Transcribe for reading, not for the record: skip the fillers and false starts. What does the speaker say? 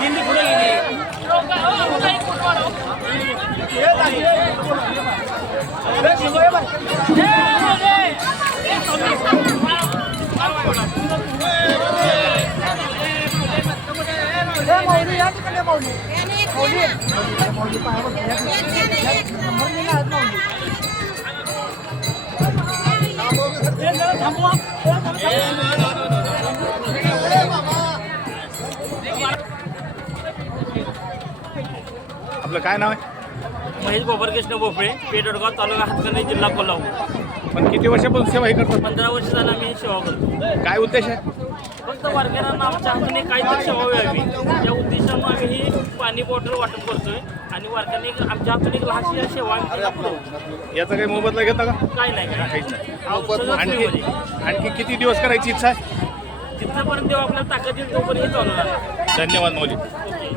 दिंडी पुढे गेली. आपलं काय नाव आहे? महेश गोपाळकृष्ण भोपळे, पेठवडगाव तालुका हातकर्णी, जिल्हा कोल्हापूर. पण किती वर्षापासून सेवा हे करतात? 15 वर्ष झालं आम्ही ही सेवा करतो. काय उद्देश आहे? फक्त वारकऱ्यांना आमच्या हाताने काहीतरी सेवा व्हावी त्या उद्देशानं आम्ही ही पाणी बॉटल वाटप करतोय आणि वारकऱ्यांनी आमच्या हातून एक लहानशी सेवा आम्ही त्यांना पुरवतो. याचा काही मोबदला घेता का? काय नाही काहीच नाही. सगळं आणखी फ्रीमध्ये. आणखी किती दिवस करायची इच्छा आहे? जिथपर्यंत देव आपल्याला ताकद देईल तोपर्यंत चालू राहणार. धन्यवाद मौली.